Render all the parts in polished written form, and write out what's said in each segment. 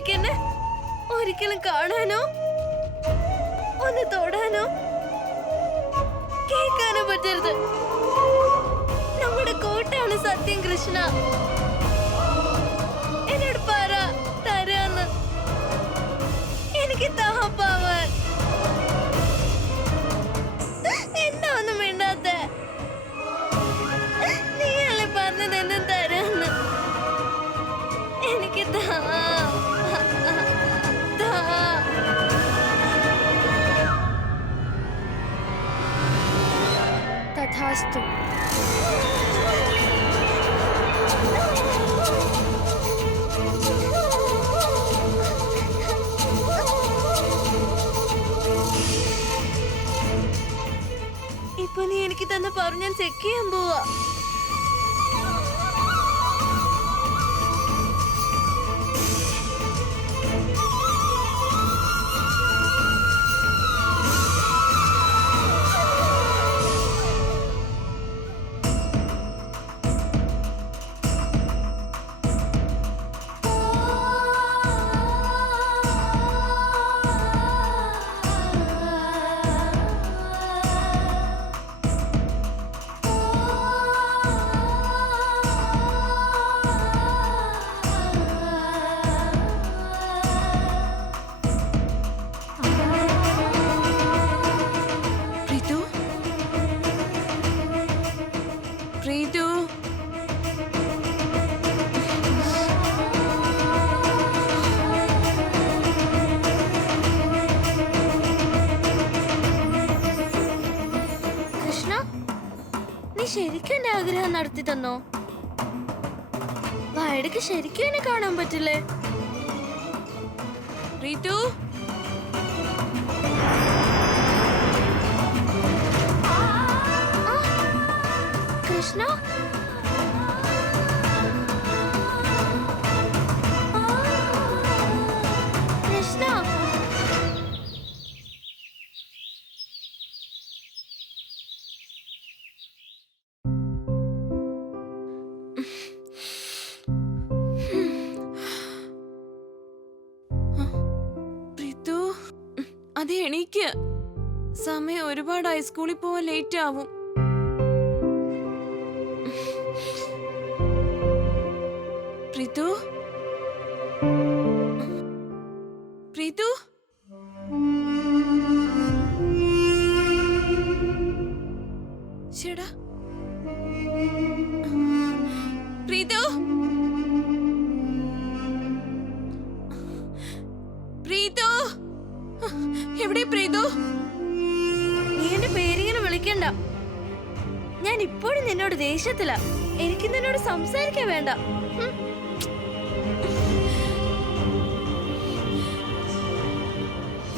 എനിക്കെന്നെ ഒരിക്കലും കാണാനോ ഒന്ന് തൊടാനോ കേൾക്കാനോ പറ്റരുത്. നമ്മുടെ കോട്ടയാണ് സത്യം കൃഷ്ണ. എന്നോട് പറ തരാന്ന്. എനിക്ക് തഹപ്പാവാൻ. എന്താ ഒന്നും മിണ്ടാത്ത? നീയല്ലേ പറഞ്ഞത് എന്നും തരാന്ന്. എനിക്ക് തഥാസ്തു. ഇപ്പൊ നീ എനിക്ക് തന്നെ പറഞ്ഞു ഞാൻ ചെക്ക് ചെയ്യാൻ പോവാ. ശരിക്കും എന്റെ ആഗ്രഹം നടത്തി തന്നോ? വായടക്ക് ശരിക്കും എന്നെ കാണാൻ പറ്റില്ലേ? റീതു, കൃഷ്ണ, കൃഷ്ണ. അതെ, എണീക്ക്. സമയം ഒരുപാടായി. സ്കൂളിൽ പോവാൻ ലേറ്റ് ആവും. പ്രീതു, പ്രീതു, ചേടാ, പ്രീതു, പ്രീതു, എവിടെ പ്രീതു? നീ എന്റെ പേരിങ്ങനെ വിളിക്കണ്ട. ഞാൻ ഇപ്പോഴും നിന്നോട് ദേഷ്യത്തില. എനിക്ക് നിന്നോട് സംസാരിക്കാൻ വേണ്ട.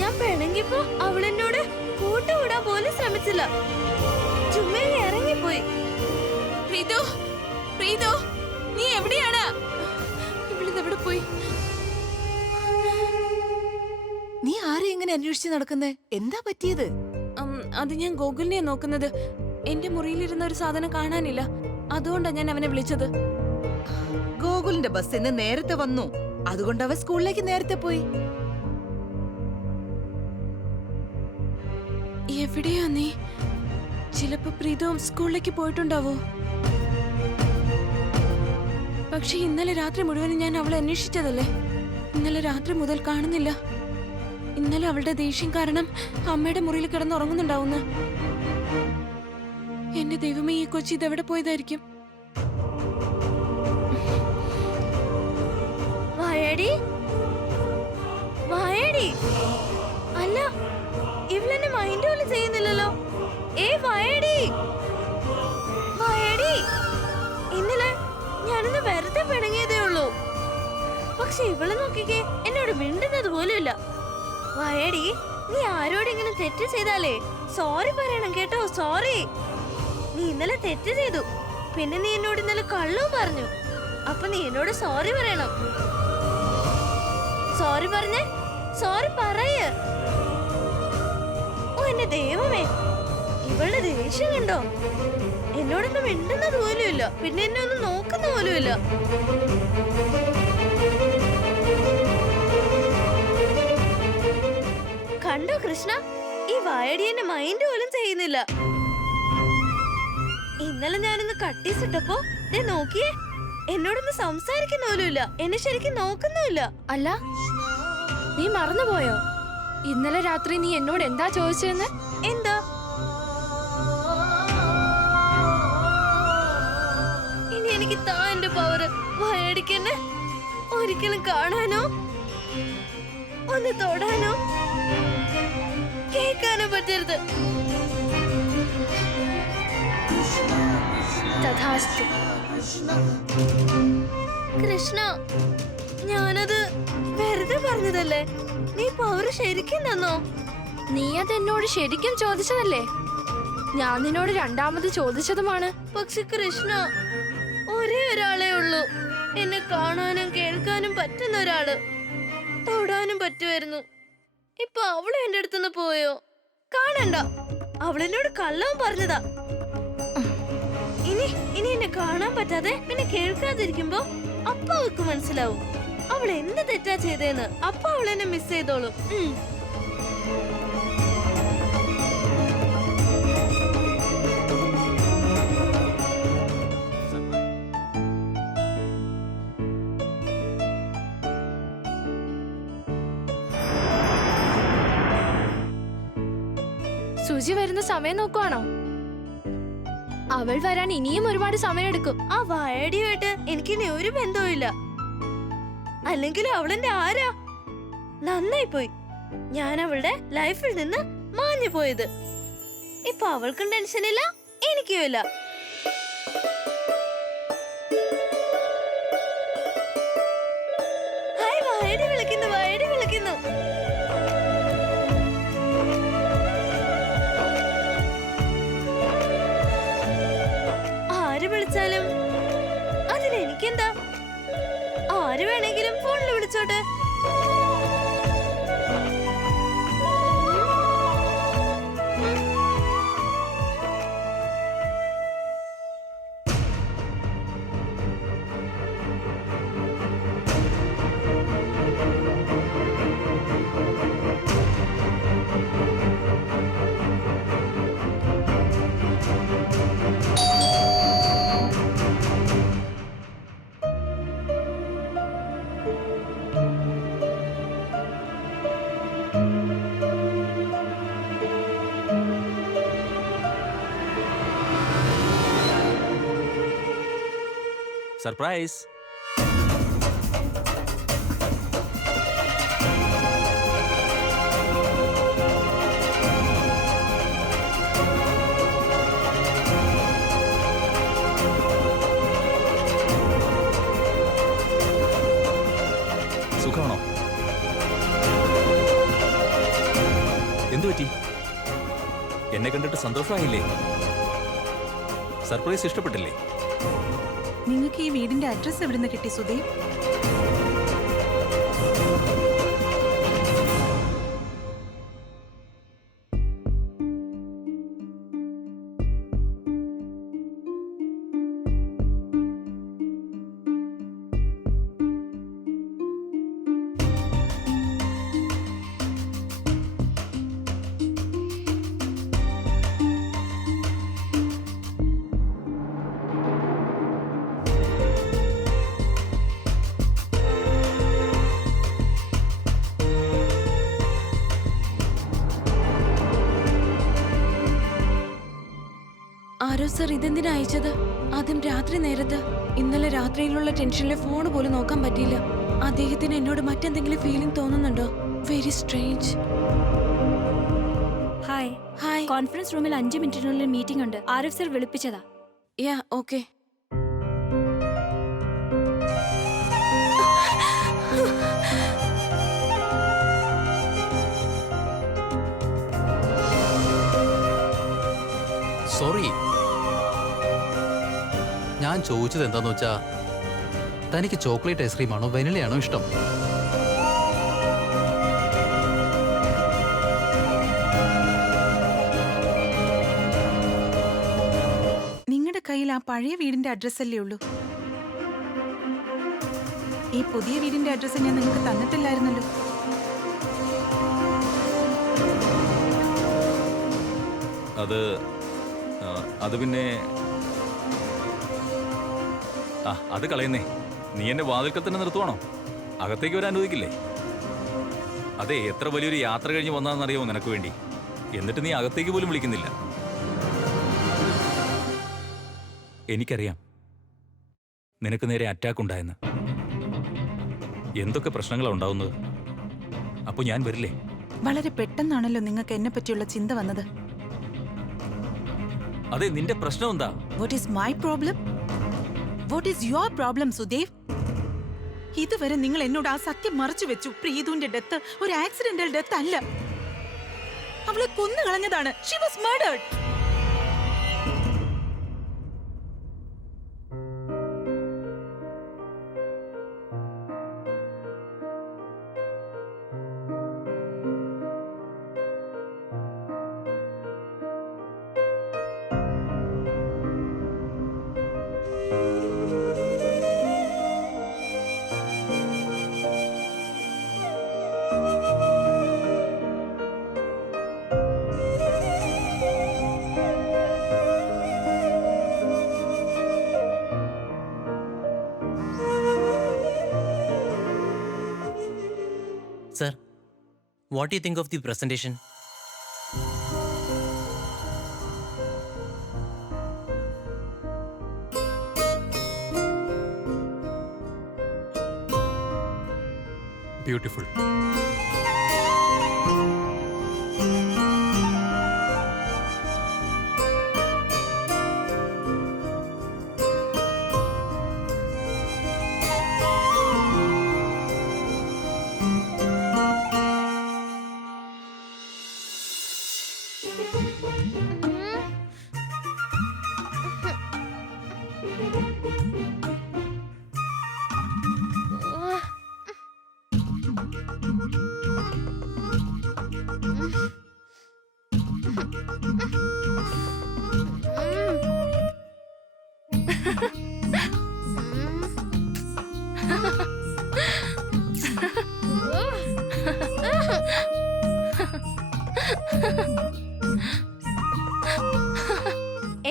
ഞാൻ പിണങ്ങിയപ്പോ അവളെന്നോട് കൂട്ടുകൂടാൻ പോലും ശ്രമിച്ചില്ല. ചുമ്മാ ഇറങ്ങിപ്പോയി. പ്രീതു, പ്രീതു, നീ എവിടെയാണ്? ഇവിടുന്ന് പോയി? നീ ആരെ ഇങ്ങനെ അന്വേഷിച്ച് നടക്കുന്നേ? എന്താ പറ്റിയത്? അത് ഞാൻ ഗോകുലിനെ നോക്കുന്നത്. എന്റെ മുറിയിലിരുന്ന ഒരു സാധനം കാണാനില്ല. അതുകൊണ്ടാ ഞാൻ അവനെ വിളിച്ചത്. ഗോകുലിന്റെ ബസ് ഇന്ന് നേരത്തെ വന്നു. അതുകൊണ്ട് അവൻ സ്കൂളിലേക്ക് നേരത്തെ പോയി. എവിടെയാ നീ? ചിലപ്പോ പ്രീതു സ്കൂളിലേക്ക് പോയിട്ടുണ്ടാവോ? പക്ഷെ ഇന്നലെ രാത്രി മുഴുവനും ഞാൻ അവളെ അന്വേഷിച്ചതല്ലേ. ഇന്നലെ രാത്രി മുതൽ കാണുന്നില്ല. ഇന്നലെ അവളുടെ ദേഷ്യം കാരണം അമ്മയുടെ മുറിയിൽ കിടന്നുറങ്ങുന്നുണ്ടാവുന്നു. എന്റെ ദൈവമേ, ഈ കൊച്ചി ഇതെവിടെ പോയതായിരിക്കും? വായടി, വായടി. അല്ല, ഇവളെന്നെ മൈൻഡ് പോലും ചെയ്യുന്നില്ലല്ലോ. വായടി, വായടി. ഇന്നലെ ഞാനൊന്ന് വെറുതെ പിണങ്ങിയതേ ഉള്ളൂ. പക്ഷെ ഇവളെ നോക്കിക്കേ, എന്നോട് മിണ്ടുന്നത് പോലും ഇല്ല. വായടി, നീ ആരോടെങ്കിലും തെറ്റ് ചെയ്താലേ സോറി പറയണം കേട്ടോ. സോറി. നീ ഇന്നലെ തെറ്റ് ചെയ്തു. പിന്നെ നീ എന്നോട് ഇന്നലെ കള്ളവും പറഞ്ഞു. അപ്പൊ നീ എന്നോട് സോറി പറയണം. സോറി പറഞ്ഞേ, സോറി പറയ്. ഓ എന്റെ ദൈവമേ, ഇവളുടെ ദേഷ്യം കണ്ടോ? എന്നോടൊന്നും മിണ്ടുന്നത് പോലും ഇല്ല. പിന്നെ എന്നെ ഒന്നും നോക്കുന്ന പോലും ഇല്ല. കൃഷ്ണ, ഈ വായടി എന്നെ മൈൻഡ് പോലും ചെയ്യുന്നില്ല. ഇന്നലെ ഞാനൊന്ന് കട്ടീസിട്ടപ്പോ നോക്കിയേ, എന്നോടൊന്ന് സംസാരിക്കുന്ന പോലുമില്ല, എന്നെ ശരിക്കും നോക്കുന്നുമില്ല. അല്ല, നീ മറന്നുപോയോ ഇന്നലെ രാത്രി നീ എന്നോട് എന്താ ചോദിച്ചതെന്ന്? എന്താ? ഇനി എനിക്ക് താ എന്റെ പവർ. വായടിക്കെന്നെ ഒരിക്കലും കാണാനോ ഒന്ന് തൊടാനോ കേൾക്കാനോ പറ്റരുത്. തഥാസ്തു. കൃഷ്ണ, ഞാനത് വെറുതെ പറഞ്ഞതല്ലേ. നീ പവർ ശരിക്കും തന്നോ? നീ അത് എന്നോട് ശരിക്കും ചോദിച്ചതല്ലേ? ഞാൻ നിന്നോട് രണ്ടാമത് ചോദിച്ചതുമാണ്. പക്ഷെ കൃഷ്ണ, ഒരേ ഒരാളേ ഉള്ളൂ എന്നെ കാണാനും കേൾക്കാനും പറ്റുന്ന ഒരാള്. തൊടാനും പറ്റുമായിരുന്നു. ഇപ്പൊ അവള് എന്റെ അടുത്തുനിന്ന് പോയോ? കാണണ്ട, അവളെന്നോട് കള്ളവും പറഞ്ഞതാ. ഇനി ഇനി എന്നെ കാണാൻ പറ്റാതെ പിന്നെ കേൾക്കാതിരിക്കുമ്പോ അപ്പ അവൾക്ക് മനസ്സിലാവും അവൾ എന്ത് തെറ്റാ ചെയ്തേന്ന്. അപ്പ അവൾ എന്നെ മിസ് ചെയ്തോളും. സുജി വരുന്ന സമയം നോക്കുവാണോ? അവൾ വരാൻ ഇനിയും ഒരുപാട് സമയമെടുക്കും. ആ വായടിയുമായിട്ട് എനിക്കിനി ഒരു ബന്ധവുമില്ല. അല്ലെങ്കിലും അവളെന്റെ ആരാ? നന്നായി പോയി ഞാൻ അവളുടെ ലൈഫിൽ നിന്ന് മാഞ്ഞു പോയത്. ഇപ്പൊ അവൾക്കും ടെൻഷനില്ല, എനിക്കും ഇല്ല. ഹായ്, വായടി വിളിക്കുന്നു, വായടി വിളിക്കുന്നു. ആര് വിളിച്ചാലും അതിനെനിക്കെന്താ? ആര് വേണമെങ്കിലും ഫോണിൽ വിളിച്ചോട്ടെ. സർപ്രൈസ്. സുഖമാണോ? എന്തു പറ്റി? എന്നെ കണ്ടിട്ട് സന്തോഷമായില്ലേ? സർപ്രൈസ് ഇഷ്ടപ്പെട്ടില്ലേ? നിങ്ങൾക്ക് ഈ വീടിന്റെ അഡ്രസ് എവിടുന്ന് കിട്ടി സുദീപ്? ആരോ സർ ഇതെന്തിനാ അയച്ചത്? ആദ്യം രാത്രി നേരത്ത്. ഇന്നലെ രാത്രിയിലുള്ള ടെൻഷനിലെ ഫോൺ പോലും നോക്കാൻ പറ്റിയില്ല. അദ്ദേഹത്തിന് എന്നോട് മറ്റെന്തെങ്കിലും ഫീലിംഗ് തോന്നുന്നുണ്ടോ? Very strange. Hi. Hi. Conference റൂമിൽ 5 മിനിറ്റിനുള്ളിൽ മീറ്റിംഗ് ഉണ്ട്. ആരിഫ് സർ വിളിപ്പിച്ചതാ. യാ, ഓക്കെ. സോറി, ഞാൻ ചോദിച്ചത് എന്താന്ന് വെച്ചാ തനിക്ക് ചോക്ലേറ്റ് ഐസ്ക്രീമാണോ വെനിലയാണോ ഇഷ്ടം? നിങ്ങളുടെ കയ്യിൽ ആ പഴയ വീടിന്റെ അഡ്രസ് അല്ലേ ഉള്ളൂ? ഈ പുതിയ വീടിന്റെ അഡ്രസ് ഞാൻ നിങ്ങൾക്ക് തന്നിട്ടില്ലായിരുന്നല്ലോ. അത് പിന്നെ അത് കളയുന്നേ. നീ എന്നെ വാതിൽക്കൽ തന്നെ നിർത്തുവാണോ? അകത്തേക്ക് വരാൻ അനുവദിക്കില്ലേ? അതെ, എത്ര വലിയൊരു യാത്ര കഴിഞ്ഞ് വന്നതെന്നറിയാമോ നിനക്ക് വേണ്ടി? എന്നിട്ട് നീ അകത്തേക്ക് പോലും വിളിക്കുന്നില്ല. എനിക്കറിയാം നിനക്ക് നേരെ അറ്റാക്ക് ഉണ്ടായെന്ന്. എന്തൊക്കെ പ്രശ്നങ്ങളാണ് ഉണ്ടാവുന്നത്. അപ്പൊ ഞാൻ വരില്ലേ? വളരെ പെട്ടെന്നാണല്ലോ നിങ്ങൾക്ക് എന്നെ പറ്റിയുള്ള ചിന്ത വന്നത്. അതെ, നിന്റെ പ്രശ്നം എന്താ? What is my problem? What is your problem Sudev? ഇതുവരെ നിങ്ങൾ എന്നോട് ആ സത്യം മറച്ചു വെച്ചു. പ്രീതുവിന്റെ ഡെത്ത് ഒരു ആക്സിഡന്റൽ ഡെത്ത് അല്ല, അവളെ കൊന്നു കളഞ്ഞതാണ്. She was murdered. Sir, what do you think of the presentation? Beautiful.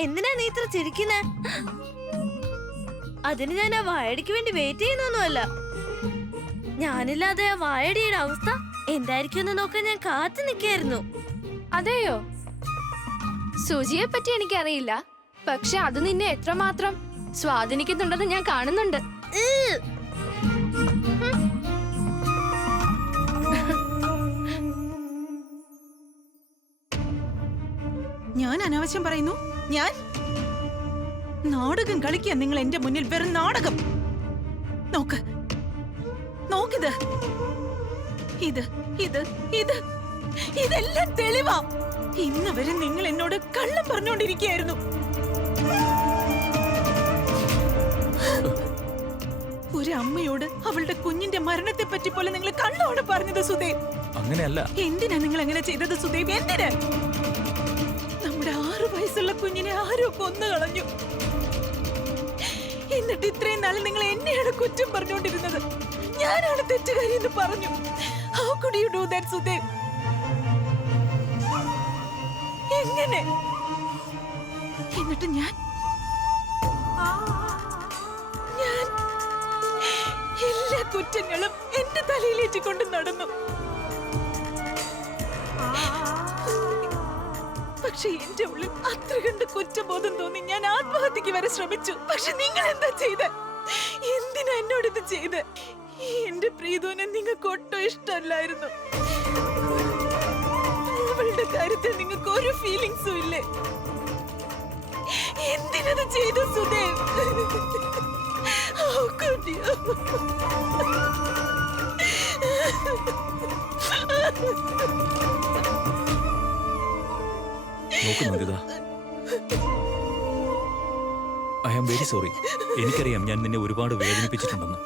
എന്തിനാ നീ ഇത്ര ചിരിക്കുന്നെ? അതിന് ഞാൻ ആ വായടിക്ക് വേണ്ടി വെയിറ്റ് ചെയ്യുന്നൊന്നുമല്ല. ഞാനില്ലാതെ ആ വായടിയുടെ അവസ്ഥ എന്തായിരിക്കും എന്ന് നോക്കാൻ ഞാൻ കാത്തു നിൽക്കായിരുന്നു. അതെയോ? സുജിയെ പറ്റി എനിക്കറിയില്ല, പക്ഷെ അത് നിന്നെ എത്രമാത്രം സ്വാധീനിക്കുന്നുണ്ടെന്ന് ഞാൻ കാണുന്നുണ്ട്. ഞാൻ അനാവശ്യം പറയുന്നു? ഞാൻ നാടകം കളിക്കുക നിങ്ങൾ എന്റെ മുന്നിൽ? വെറും നാടകം. നോക്ക്, നോക്കിത്. ഇത് ഇത് ഇത് ഇതെല്ലാം തെളിവാ. ഇന്ന് വരെ നിങ്ങൾ എന്നോട് കള്ളം പറഞ്ഞുകൊണ്ടിരിക്കുകയായിരുന്നു. ഒരു അമ്മയോട് അവളുടെ കുഞ്ഞിന്റെ മരണത്തെ പറ്റി പോലെ നിങ്ങൾ കള്ളോട് പറഞ്ഞത് സുദേവ്. അങ്ങനെയല്ല. എന്തിനാ നിങ്ങൾ അങ്ങനെ ചെയ്തത് സുദേവ്? എന്തിന്? നമ്മുടെ 6 വയസ്സുള്ള കുഞ്ഞിനെ ആരോ കൊന്നു കളഞ്ഞു. എന്നിട്ട് ഇത്രയും നാൾ നിങ്ങൾ എന്നെയാണ് കുറ്റം പറഞ്ഞുകൊണ്ടിരുന്നത്. ഞാനാണ് തെറ്റുകാരി എന്ന് പറഞ്ഞു. How could you do that, Sudev? എങ്ങനെ? എന്നിട്ട് ഞാൻ എല്ലാ കുറ്റങ്ങളും എന്റെ തലയിലേറ്റിക്കൊണ്ട് നടന്നു. പക്ഷെ എന്റെ ഉള്ളിൽ അത്ര കണ്ട് കുറ്റബോധം തോന്നി ഞാൻ ആത്മഹത്യക്ക് വരെ ശ്രമിച്ചു. പക്ഷെ നിങ്ങൾ എന്താ ചെയ്ത്? എന്തിനാ എന്നോട് ഇത് ചെയ്ത്? എന്റെ പ്രീതുവിനെ നിങ്ങൾക്ക് ഒട്ടും ഇഷ്ടമല്ലായിരുന്നു. അവളുടെ കാര്യത്തിൽ നിങ്ങൾക്ക് ഒരു ഫീലിങ്സും ഇല്ലേ? എന്തിനത് ചെയ്തു സുദേവ്? How could you? നോക്ക് Nanditha, I am very sorry. എനിക്കറിയാം ഞാൻ നിന്നെ ഒരുപാട് വേദനിപ്പിച്ചിട്ടുണ്ടെന്ന്.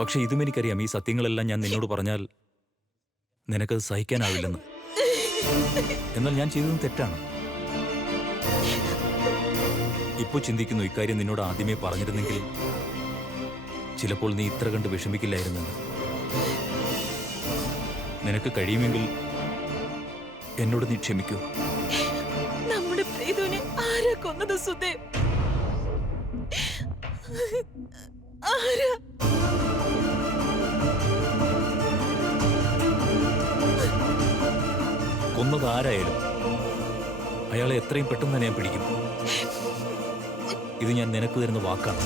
പക്ഷെ ഇതും എനിക്കറിയാം, ഈ സത്യങ്ങളെല്ലാം ഞാൻ നിന്നോട് പറഞ്ഞാൽ നിനക്കത് സഹിക്കാനാവില്ലെന്ന്. എന്നാൽ ഞാൻ ചെയ്തതും തെറ്റാണ്. ഇപ്പോൾ ചിന്തിക്കുന്നു, ഇക്കാര്യം നിന്നോട് ആദ്യമേ പറഞ്ഞിരുന്നെങ്കിൽ ചിലപ്പോൾ നീ ഇത്ര കണ്ട് വിഷമിക്കില്ലായിരുന്നെന്ന്. നിനക്ക് കഴിയുമെങ്കിൽ എന്നോട് നീ ക്ഷമിക്കൂ. കൊന്നത് സുദേവ്? ആരാ? കൊന്നത് ആരായാലും അയാളെ എത്രയും പെട്ടെന്ന് തന്നെ ഞാൻ പിടിക്കും. ഇത് ഞാൻ നിനക്ക് തരുന്ന വാക്കാണ്.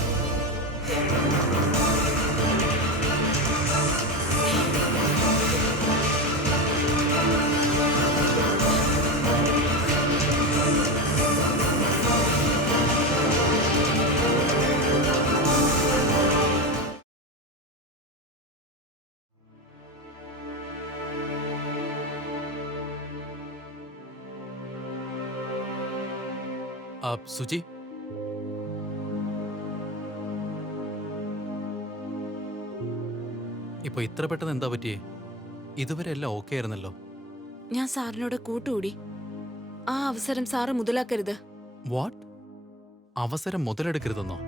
സുചി, ഇപ്പൊ ഇത്ര പെട്ടെന്ന് എന്താ പറ്റിയേ? ഇതുവരെ എല്ലാം ഓക്കെ ആയിരുന്നല്ലോ. ഞാൻ സാറിനോട് കൂട്ടുകൂടി. ആ അവസരം സാറ് മുതലാക്കരുത്. വാട്ട്? അവസരം മുതലെടുക്കരുതെന്നോ?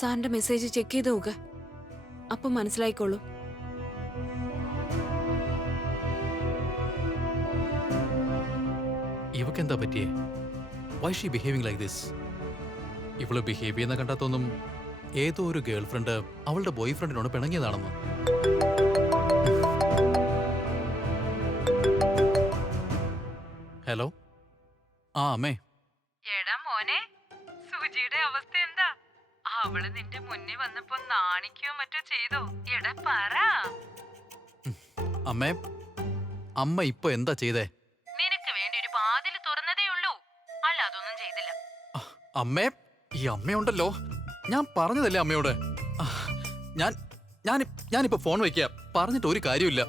സാറിന്റെ മെസ്സേജ് ചെക്ക് ചെയ്ത് നോക്ക്, അപ്പൊ മനസ്സിലായിക്കോളൂ. ഇവക്കെന്താ പറ്റിയേ? Why she behaving like this? ഇവള് ബിഹേവ് ചെയ്യുന്ന കണ്ടാത്തൊന്നും ഏതോ ഒരു ഗേൾ ഫ്രണ്ട് അവളുടെ ബോയ് ഫ്രണ്ടിനോട് പിണങ്ങിയതാണെന്ന്. ഹലോ, ആ അമ്മേ. എടാ മോനെ, സുജിയുടെ അവസ്ഥ എന്താ? അവള് നിന്റെ മുന്നിൽ വന്നപ്പോ നാണിക്കോ മറ്റോ ചെയ്തോ? എടാ പറ. അമ്മേ, അമ്മ ഇപ്പൊ എന്താ ചെയ്തേ? നിനക്ക് വേണ്ടി ഒരു വാതിൽ തുറന്നതേ ഉള്ളൂ, അല്ല അതൊന്നും ചെയ്തില്ല. അമ്മേ, ഈ അമ്മയുണ്ടല്ലോ, ഞാൻ പറഞ്ഞതല്ലേ അമ്മയോട്. ഞാനിപ്പോ ഫോൺ വെക്കുക, പറഞ്ഞിട്ട് ഒരു കാര്യമില്ല.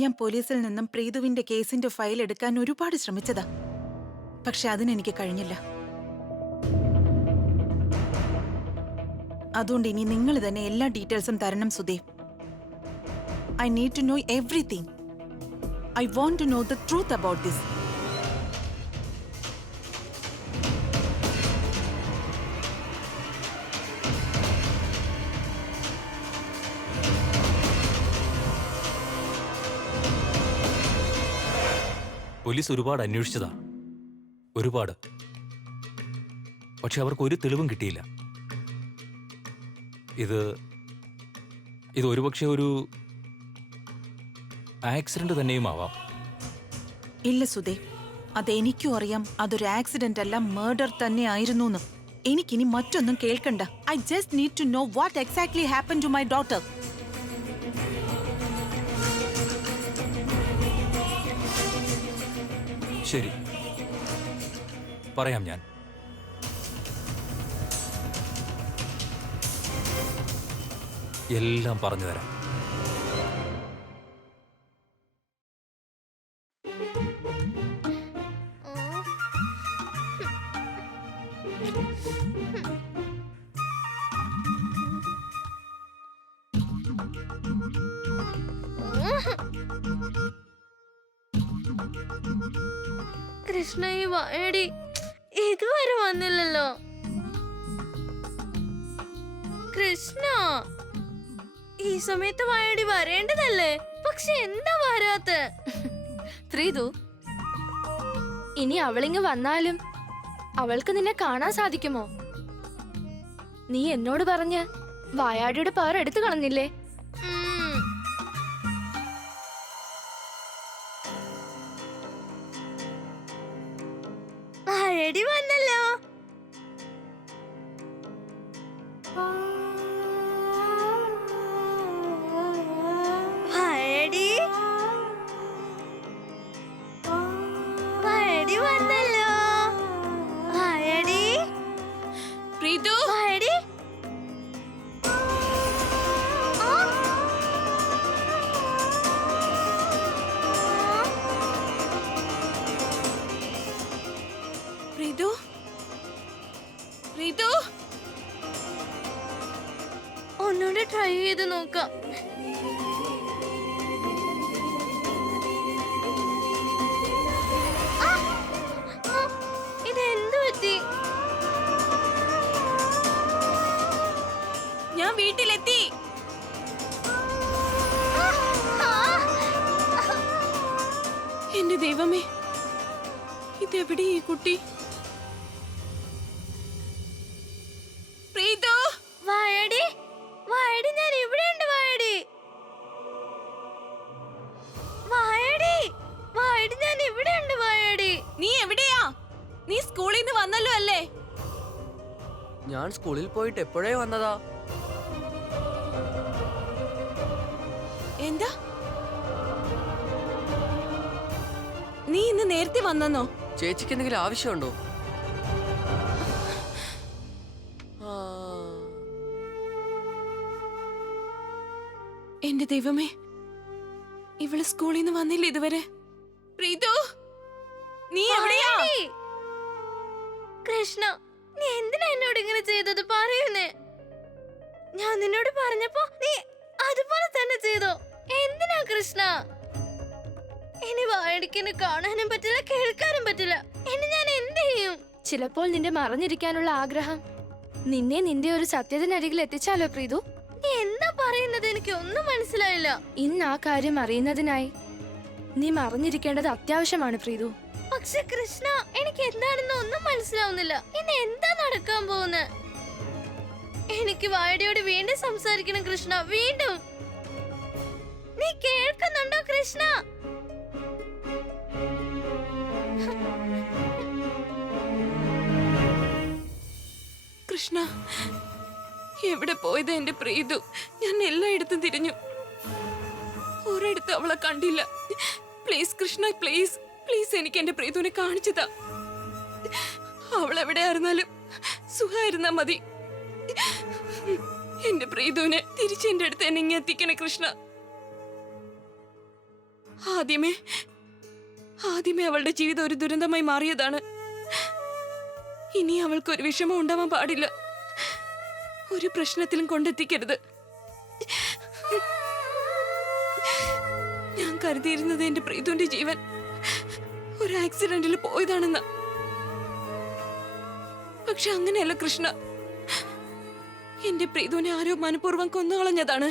ഞാൻ പോലീസിൽ നിന്നും പ്രീതുവിന്റെ കേസിന്റെ ഫയൽ എടുക്കാൻ ഒരുപാട് ശ്രമിച്ചതാ, പക്ഷെ അതിനെനിക്ക് കഴിഞ്ഞില്ല. അതുകൊണ്ട് ഇനി നിങ്ങൾ തന്നെ എല്ലാ ഡീറ്റെയിൽസും തരണം Sudev. I need to know everything. I want to know the truth about this. Police ഒരുപാട് അന്വേഷിച്ചതാ, ഒരുപാട്. പക്ഷെ അവർക്ക് ഒരു തെളിവും കിട്ടിയില്ല. ഇത് ഒരുപക്ഷെ ഒരു ആക്സിഡന്റ് തന്നെയും ആവാം. ഇല്ല സുദേവ്, അതെനിക്കും അറിയാം അതൊരു ആക്സിഡന്റ് അല്ല, മർഡർ തന്നെ ആയിരുന്നു. എനിക്കിനി മറ്റൊന്നും കേൾക്കണ്ട. I just need to know what exactly happen to my daughter. ശരി, പറയാം. ഞാൻ എല്ലാം പറഞ്ഞു തരാം. കൃഷ്ണ, ഈ വായടി ഇതുവരെ വന്നില്ലല്ലോ. കൃഷ്ണ, ഈ സമയത്ത് വായടി വരേണ്ടതല്ലേ, പക്ഷെ എന്താ വരാത്ത? പ്രീതു, ഇനി അവളിങ്ങ് വന്നാലും അവൾക്ക് നിന്നെ കാണാൻ സാധിക്കുമോ? നീ എന്നോട് പറഞ്ഞ് വായാടിയുടെ പേർ എടുത്തു കളഞ്ഞില്ലേ? വായടി വന്നല്ലോ. വായടി വായടി വന്നല്ലോ. വായടി പ്രീതു, വായടി. പ്രീതു, പ്രീതു. ഒന്നുകൂടെ ട്രൈ ചെയ്ത് നോക്കാം. ഇതെന്ത് പറ്റി? ഞാൻ വീട്ടിലെത്തി. എന്റെ ദൈവമേ, ഇതെവിടെ ഈ കുട്ടി? പ്രീതു, വായടി വായടി, ഞാൻ ഇവിടെയുണ്ട് വായടി. വായടി വായടി, ഞാൻ ഇവിടെയുണ്ട് വായടി. നീ എവിടെയാ? നീ സ്കൂളിൽ നിന്ന് വന്നല്ലോ അല്ലേ? ഞാൻ സ്കൂളിൽ പോയിട്ട് എപ്പോഴേ വന്നതാ. എന്താ? നീ ഇന്ന് നേരത്തെ വന്നെന്നോ? ചേച്ചിക്ക് എന്തെങ്കിലും ആവശ്യമുണ്ടോ? എന്റെ ദൈവമേ, ഇവള് സ്കൂളിൽ നിന്ന് വന്നില്ല ഇതുവരെ. പ്രീതു, നീ എവിടെയാ? വായടി. കൃഷ്ണ, നീ എന്തിനാ എന്നോട് ഇങ്ങനെ ചെയ്തത് പറയുന്നേ? ഞാൻ നിന്നോട് പറഞ്ഞപ്പോ നീ അതുപോലെ തന്നെ ചെയ്തോ? എന്തിനാ കൃഷ്ണ? ഇനി വായടിക്കിന് കാണാനും പറ്റില്ല, കേൾക്കാനും പറ്റില്ല. ഇനി ഞാൻ എന്ത് ചെയ്യും? ചിലപ്പോൾ നിന്റെ മറഞ്ഞിരിക്കാനുള്ള ആഗ്രഹം നിന്നെ നിന്റെ ഒരു സത്യത്തിനരികിൽ എത്തിച്ചാലോ പ്രീതു? നീ എന്താ പറയുന്നത്? എനിക്ക് ഒന്നും മനസ്സിലായില്ല. ഇന്ന് ആ കാര്യം അറിയുന്നതിനായി നീ മറഞ്ഞിരിക്കേണ്ടത് അത്യാവശ്യമാണ് പ്രീതു. പക്ഷെ കൃഷ്ണ, എനിക്ക് എന്താണെന്ന് ഒന്നും മനസ്സിലാവുന്നില്ല. ഇനി എന്താ നടക്കാൻ പോകുന്നത്? എനിക്ക് വായടിയോട് വീണ്ടും സംസാരിക്കണം കൃഷ്ണ, വീണ്ടും. നീ കേൾക്കുന്നുണ്ടോ കൃഷ്ണ? കൃഷ്ണ, എവിടെ പോയത് എന്റെ പ്രീതു? ഞാൻ എല്ലായിടത്തും തിരിഞ്ഞു, ഒരിടത്തും അവളെ കണ്ടില്ല. പ്ലീസ് കൃഷ്ണ, പ്ലീസ് പ്ലീസ്, എനിക്ക് എന്റെ പ്രീതുവിനെ കാണിച്ചതാ. അവൾ എവിടെയായിരുന്നാലും സുഖമായിരുന്നാ മതി. എന്റെ പ്രീതുവിനെ തിരിച്ചെന്റെ അടുത്ത് എന്നെ ഇങ്ങ് എത്തിക്കണേ കൃഷ്ണ. ആദ്യമേ അവളുടെ ജീവിതം ഒരു ദുരന്തമായി മാറിയതാണ്. ഇനി അവൾക്ക് ഒരു വിഷമം ഉണ്ടാവാൻ പാടില്ല. ഒരു പ്രശ്നത്തിലും കൊണ്ടെത്തിക്കരുത്. ഞാൻ കരുതിയിരുന്നത് എന്റെ പ്രീതുവിന്റെ ജീവൻ ഒരു ആക്സിഡന്റിൽ പോയതാണെന്ന്. പക്ഷെ അങ്ങനെയല്ല കൃഷ്ണ, എന്റെ പ്രീതുവിനെ ആരോ മനഃപൂർവ്വം കൊന്നുകളഞ്ഞതാണ്.